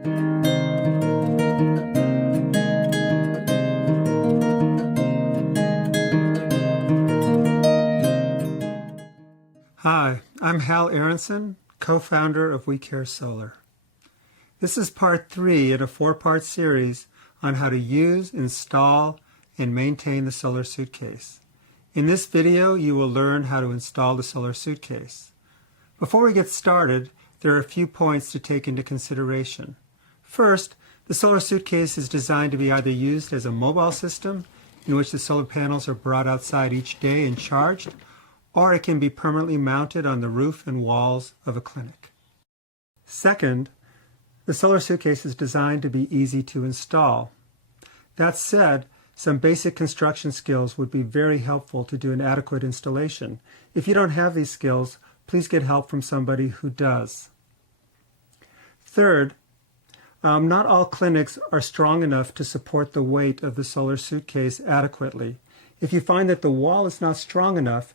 Hi, I'm Hal Aronson, co-founder of We Care Solar. This is part 3 in a 4-part series on how to use, install, and maintain the solar suitcase. In this video, you will learn how to install the solar suitcase. Before we get started, there are a few points to take into consideration. First, the solar suitcase is designed to be either used as a mobile system, in which the solar panels are brought outside each day and charged, or it can be permanently mounted on the roof and walls of a clinic. Second, the solar suitcase is designed to be easy to install. That said, some basic construction skills would be very helpful to do an adequate installation. If you don't have these skills, please get help from somebody who does. Third, not all clinics are strong enough to support the weight of the solar suitcase adequately. If you find that the wall is not strong enough,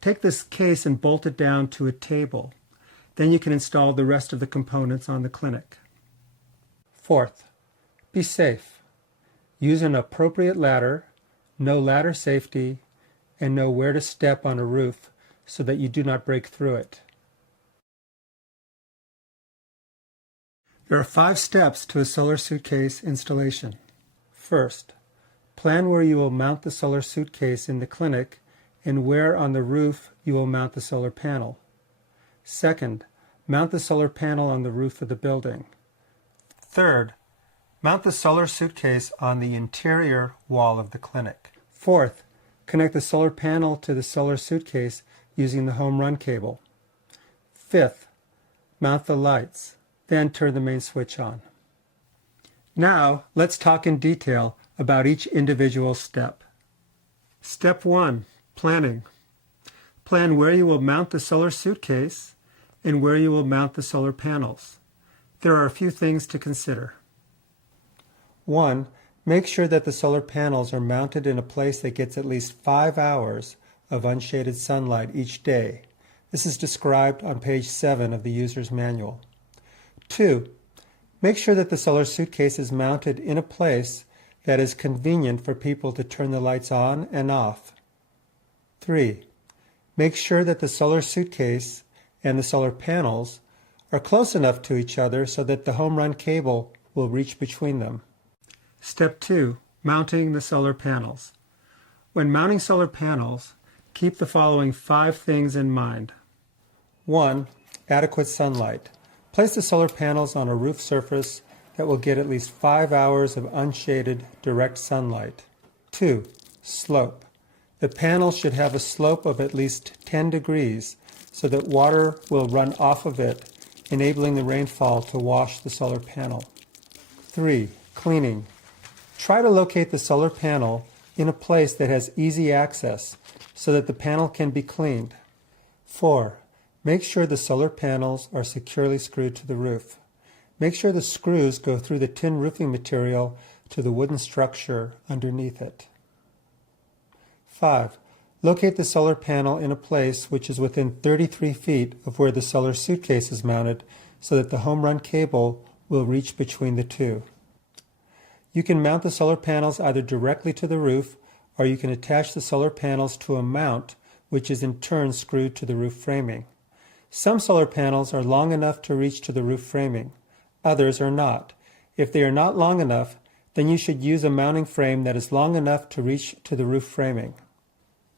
take this case and bolt it down to a table. Then you can install the rest of the components on the clinic. Fourth, be safe. Use an appropriate ladder, know ladder safety, and know where to step on a roof so that you do not break through it. There are 5 steps to a solar suitcase installation. First, plan where you will mount the solar suitcase in the clinic and where on the roof you will mount the solar panel. Second, mount the solar panel on the roof of the building. Third, mount the solar suitcase on the interior wall of the clinic. Fourth, connect the solar panel to the solar suitcase using the home run cable. Fifth, mount the lights, then turn the main switch on. Now, let's talk in detail about each individual step. Step 1. Planning. Plan where you will mount the solar suitcase and where you will mount the solar panels. There are a few things to consider. 1. Make sure that the solar panels are mounted in a place that gets at least 5 hours of unshaded sunlight each day. This is described on page 7 of the user's manual. 2. Make sure that the solar suitcase is mounted in a place that is convenient for people to turn the lights on and off. 3. Make sure that the solar suitcase and the solar panels are close enough to each other so that the home run cable will reach between them. Step 2. Mounting the solar panels. When mounting solar panels, keep the following 5 things in mind. 1. Adequate sunlight. Place the solar panels on a roof surface that will get at least 5 hours of unshaded direct sunlight. 2. Slope. The panel should have a slope of at least 10 degrees so that water will run off of it, enabling the rainfall to wash the solar panel. 3. Cleaning. Try to locate the solar panel in a place that has easy access so that the panel can be cleaned. 4. Make sure the solar panels are securely screwed to the roof. Make sure the screws go through the tin roofing material to the wooden structure underneath it. 5. Locate the solar panel in a place which is within 33 feet of where the solar suitcase is mounted so that the home run cable will reach between the two. You can mount the solar panels either directly to the roof, or you can attach the solar panels to a mount which is in turn screwed to the roof framing. Some solar panels are long enough to reach to the roof framing. Others are not. If they are not long enough, then you should use a mounting frame that is long enough to reach to the roof framing.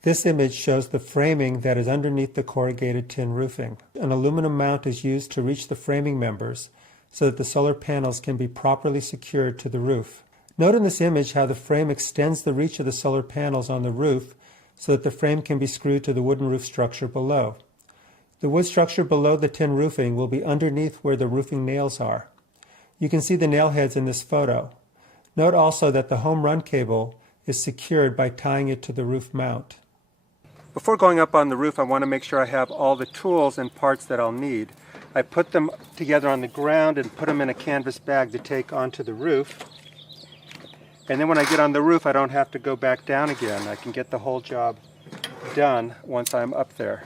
This image shows the framing that is underneath the corrugated tin roofing. An aluminum mount is used to reach the framing members so that the solar panels can be properly secured to the roof. Note in this image how the frame extends the reach of the solar panels on the roof so that the frame can be screwed to the wooden roof structure below. The wood structure below the tin roofing will be underneath where the roofing nails are. You can see the nail heads in this photo. Note also that the home run cable is secured by tying it to the roof mount. Before going up on the roof, I want to make sure I have all the tools and parts that I'll need. I put them together on the ground and put them in a canvas bag to take onto the roof. And then when I get on the roof, I don't have to go back down again. I can get the whole job done once I'm up there.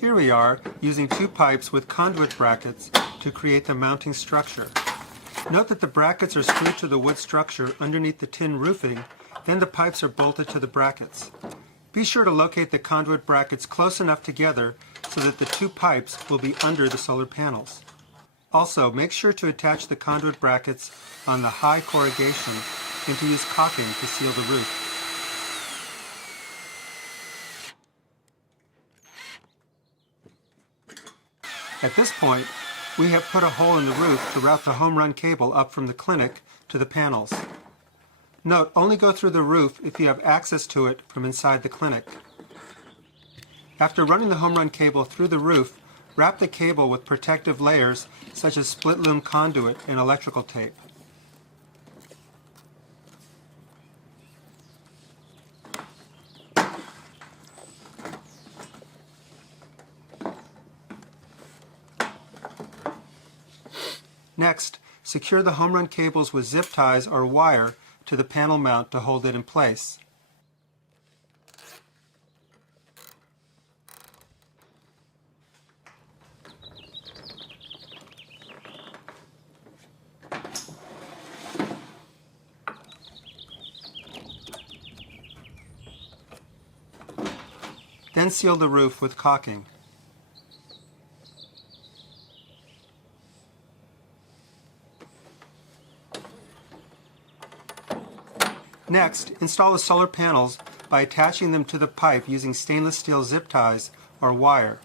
Here we are using 2 pipes with conduit brackets to create the mounting structure. Note that the brackets are screwed to the wood structure underneath the tin roofing, then the pipes are bolted to the brackets. Be sure to locate the conduit brackets close enough together so that the two pipes will be under the solar panels. Also, make sure to attach the conduit brackets on the high corrugation and to use caulking to seal the roof. At this point, we have put a hole in the roof to route the home run cable up from the clinic to the panels. Note, only go through the roof if you have access to it from inside the clinic. After running the home run cable through the roof, wrap the cable with protective layers such as split loom conduit and electrical tape. Next, secure the home run cables with zip ties or wire to the panel mount to hold it in place. Then seal the roof with caulking. Next, install the solar panels by attaching them to the pipe using stainless steel zip ties or wire.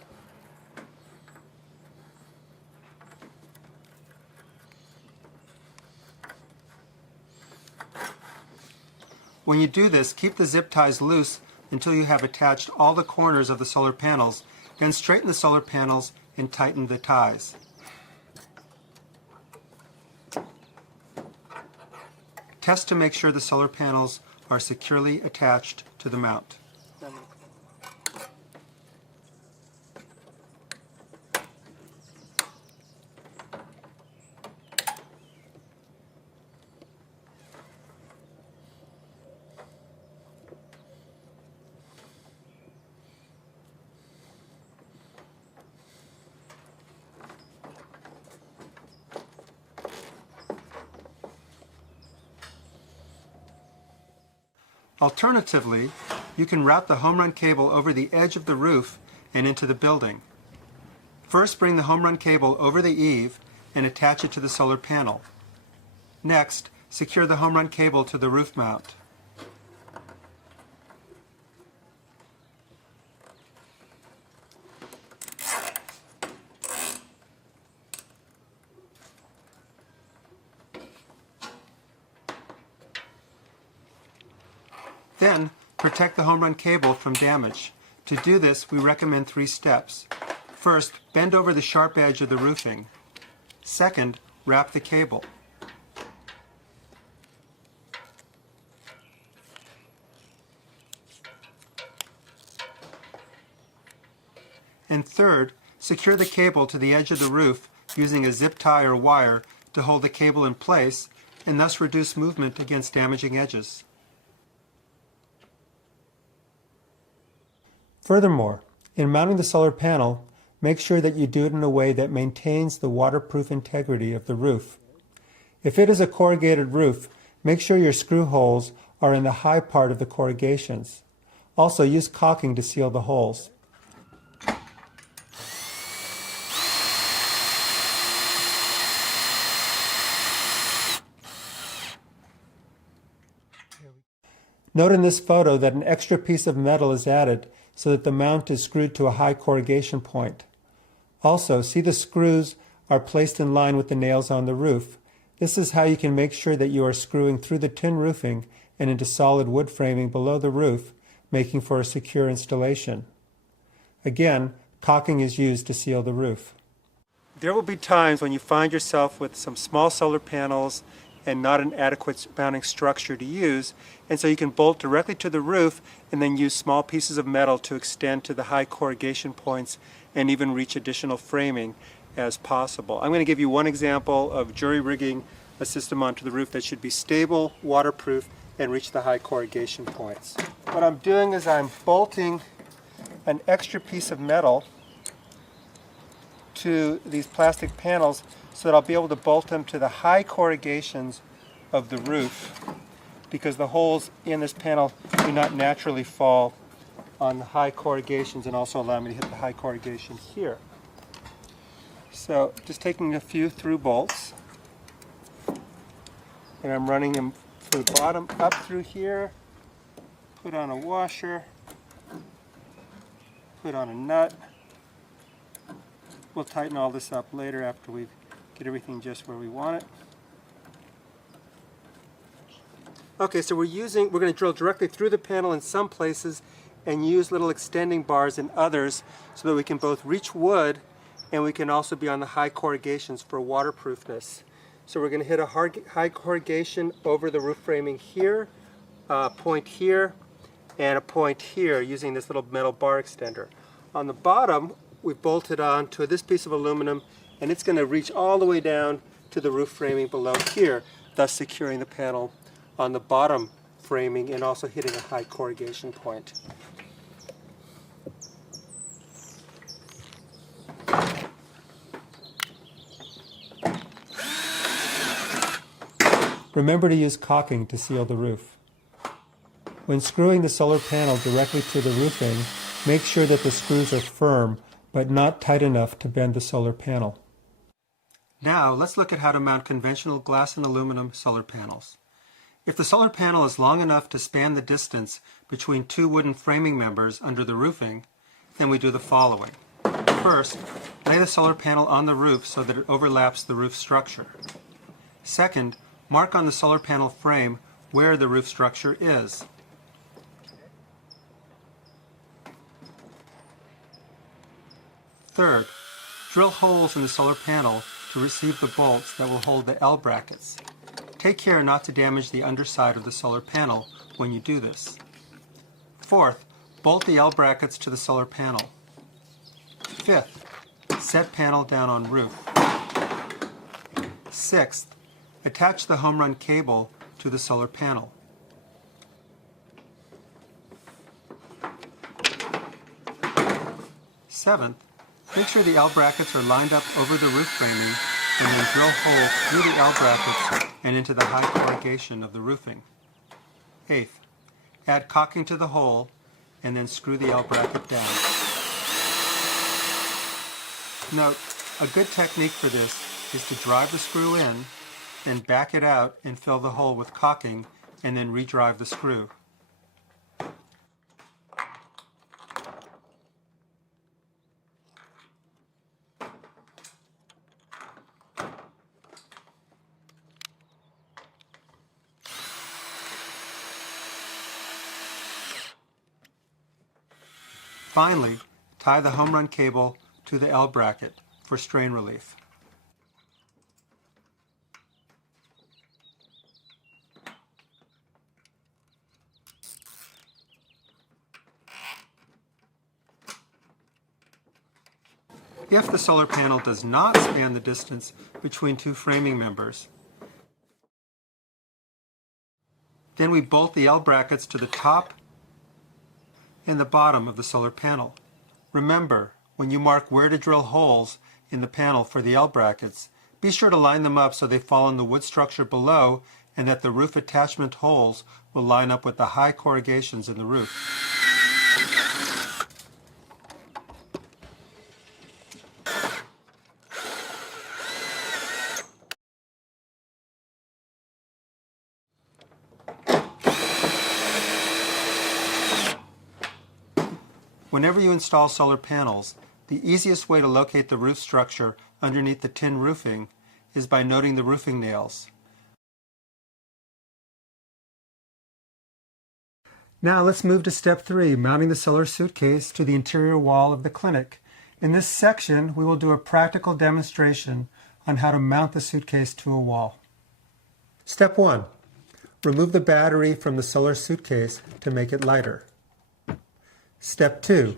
When you do this, keep the zip ties loose until you have attached all the corners of the solar panels, then straighten the solar panels and tighten the ties. Test to make sure the solar panels are securely attached to the mount. Alternatively, you can route the home run cable over the edge of the roof and into the building. First, bring the home run cable over the eave and attach it to the solar panel. Next, secure the home run cable to the roof mount. Then, protect the home run cable from damage. To do this, we recommend 3 steps. First, bend over the sharp edge of the roofing. Second, wrap the cable. And third, secure the cable to the edge of the roof using a zip tie or wire to hold the cable in place and thus reduce movement against damaging edges. Furthermore, in mounting the solar panel, make sure that you do it in a way that maintains the waterproof integrity of the roof. If it is a corrugated roof, make sure your screw holes are in the high part of the corrugations. Also, use caulking to seal the holes. Note in this photo that an extra piece of metal is added so that the mount is screwed to a high corrugation point. Also, see the screws are placed in line with the nails on the roof. This is how you can make sure that you are screwing through the tin roofing and into solid wood framing below the roof, making for a secure installation. Again, caulking is used to seal the roof. There will be times when you find yourself with some small solar panels and not an adequate mounting structure to use, and so you can bolt directly to the roof and then use small pieces of metal to extend to the high corrugation points and even reach additional framing as possible. I'm going to give you one example of jury rigging a system onto the roof that should be stable, waterproof, and reach the high corrugation points. What I'm doing is I'm bolting an extra piece of metal to these plastic panels so that I'll be able to bolt them to the high corrugations of the roof, because the holes in this panel do not naturally fall on the high corrugations, and also allow me to hit the high corrugation here. So just taking a few through bolts, and I'm running them from the bottom up through here, put on a washer, put on a nut. We'll tighten all this up later after we get everything just where we want it. Okay, so we're going to drill directly through the panel in some places and use little extending bars in others so that we can both reach wood and we can also be on the high corrugations for waterproofness. So we're going to hit a high corrugation over the roof framing here, a point here, and a point here using this little metal bar extender. On the bottom, we've bolted on to this piece of aluminum, and it's going to reach all the way down to the roof framing below here, thus securing the panel on the bottom framing and also hitting a high corrugation point. Remember to use caulking to seal the roof. When screwing the solar panel directly to the roofing, make sure that the screws are firm but not tight enough to bend the solar panel. Now let's look at how to mount conventional glass and aluminum solar panels. If the solar panel is long enough to span the distance between two wooden framing members under the roofing, then we do the following. First, lay the solar panel on the roof so that it overlaps the roof structure. Second, mark on the solar panel frame where the roof structure is. Third, drill holes in the solar panel to receive the bolts that will hold the L brackets. Take care not to damage the underside of the solar panel when you do this. Fourth, bolt the L brackets to the solar panel. Fifth, set panel down on roof. Sixth, attach the home run cable to the solar panel. Seventh, make sure the L brackets are lined up over the roof framing, and then drill holes through the L brackets and into the high corrugation of the roofing. Eighth, add caulking to the hole and then screw the L bracket down. Note, a good technique for this is to drive the screw in, then back it out and fill the hole with caulking, and then re-drive the screw. Finally, tie the home run cable to the L bracket for strain relief. If the solar panel does not span the distance between two framing members, then we bolt the L brackets to the top and the bottom of the solar panel. Remember, when you mark where to drill holes in the panel for the L brackets, be sure to line them up so they fall on the wood structure below and that the roof attachment holes will line up with the high corrugations in the roof. Whenever you install solar panels, the easiest way to locate the roof structure underneath the tin roofing is by noting the roofing nails. Now let's move to step 3, mounting the solar suitcase to the interior wall of the clinic. In this section, we will do a practical demonstration on how to mount the suitcase to a wall. Step 1. Remove the battery from the solar suitcase to make it lighter. Step 2.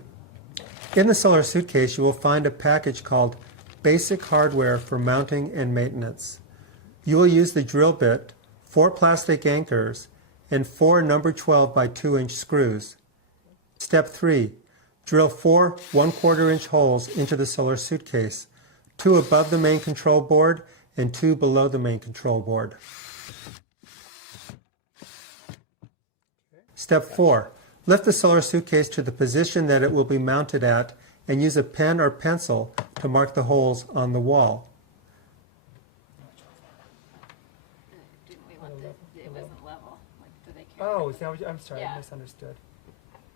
In the solar suitcase, you will find a package called Basic Hardware for Mounting and Maintenance. You will use the drill bit, 4 plastic anchors, and 4 number 12 by 2-inch screws. Step 3. Drill 4 1/4 inch holes into the solar suitcase. 2 above the main control board and 2 below the main control board. Step 4. Lift the solar suitcase to the position that it will be mounted at and use a pen or pencil to mark the holes on the wall. It wasn't level. Like, do they care? Oh, is that what I'm sorry, Yeah. I misunderstood.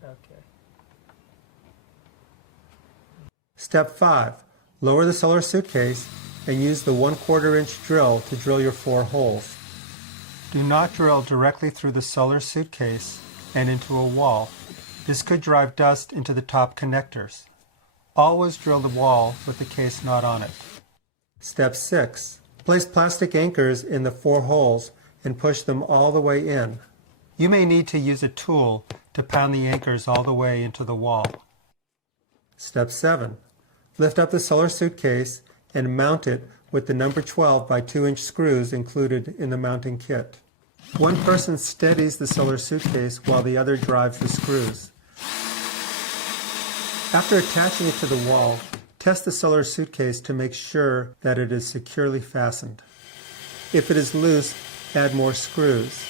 Okay. Step 5. Lower the solar suitcase and use the 1/4 inch drill to drill your 4 holes. Do not drill directly through the solar suitcase and into a wall. This could drive dust into the top connectors. Always drill the wall with the case not on it. Step 6. Place plastic anchors in the 4 holes and push them all the way in. You may need to use a tool to pound the anchors all the way into the wall. Step 7. Lift up the solar suitcase and mount it with the number 12 by 2 inch screws included in the mounting kit. One person steadies the solar suitcase while the other drives the screws. After attaching it to the wall, test the solar suitcase to make sure that it is securely fastened. If it is loose, add more screws.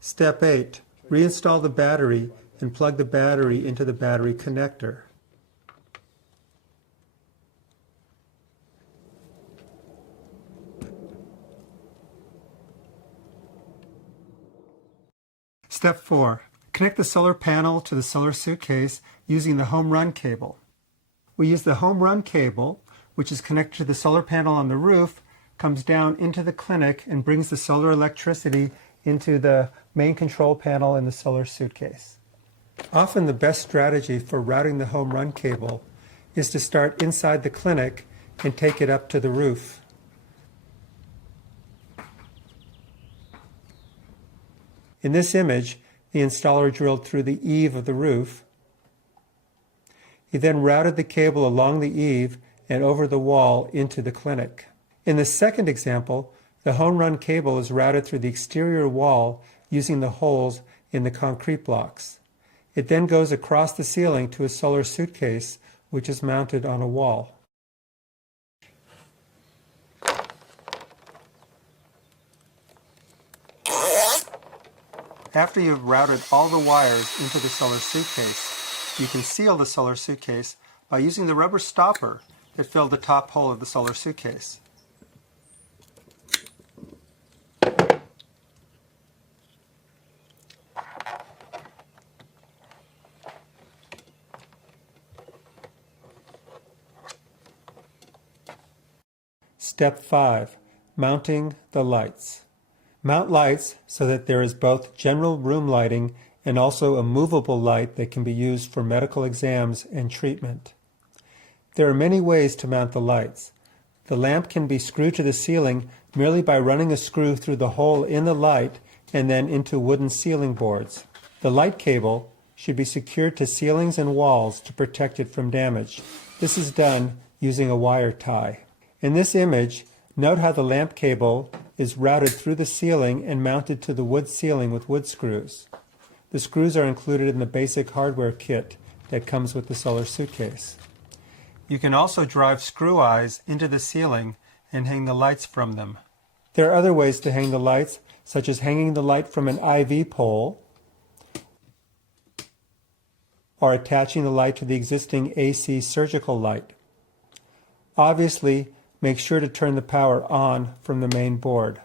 Step 8. Reinstall the battery and plug the battery into the battery connector. Step 4. Connect the solar panel to the solar suitcase using the home run cable. We use the home run cable, which is connected to the solar panel on the roof, comes down into the clinic and brings the solar electricity into the main control panel in the solar suitcase. Often the best strategy for routing the home run cable is to start inside the clinic and take it up to the roof. In this image, the installer drilled through the eave of the roof. He then routed the cable along the eave and over the wall into the clinic. In the second example, the home run cable is routed through the exterior wall using the holes in the concrete blocks. It then goes across the ceiling to a solar suitcase, which is mounted on a wall. After you've routed all the wires into the solar suitcase, you can seal the solar suitcase by using the rubber stopper that filled the top hole of the solar suitcase. Step 5. Mounting the lights. Mount lights so that there is both general room lighting and also a movable light that can be used for medical exams and treatment. There are many ways to mount the lights. The lamp can be screwed to the ceiling merely by running a screw through the hole in the light and then into wooden ceiling boards. The light cable should be secured to ceilings and walls to protect it from damage. This is done using a wire tie. In this image, note how the lamp cable is routed through the ceiling and mounted to the wood ceiling with wood screws. The screws are included in the basic hardware kit that comes with the solar suitcase. You can also drive screw eyes into the ceiling and hang the lights from them. There are other ways to hang the lights, such as hanging the light from an IV pole or attaching the light to the existing AC surgical light. Obviously, make sure to turn the power on from the main board.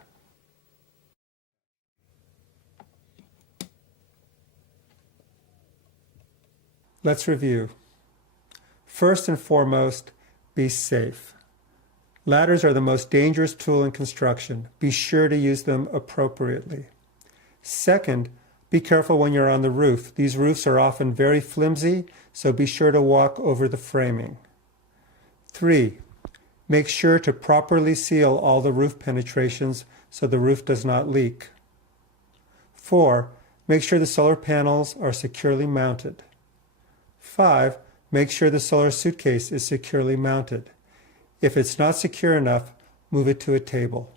Let's review. First and foremost, be safe. Ladders are the most dangerous tool in construction. Be sure to use them appropriately. Second, be careful when you're on the roof. These roofs are often very flimsy, so be sure to walk over the framing. 3. Make sure to properly seal all the roof penetrations so the roof does not leak. 4. Make sure the solar panels are securely mounted. 5. Make sure the solar suitcase is securely mounted. If it's not secure enough, move it to a table.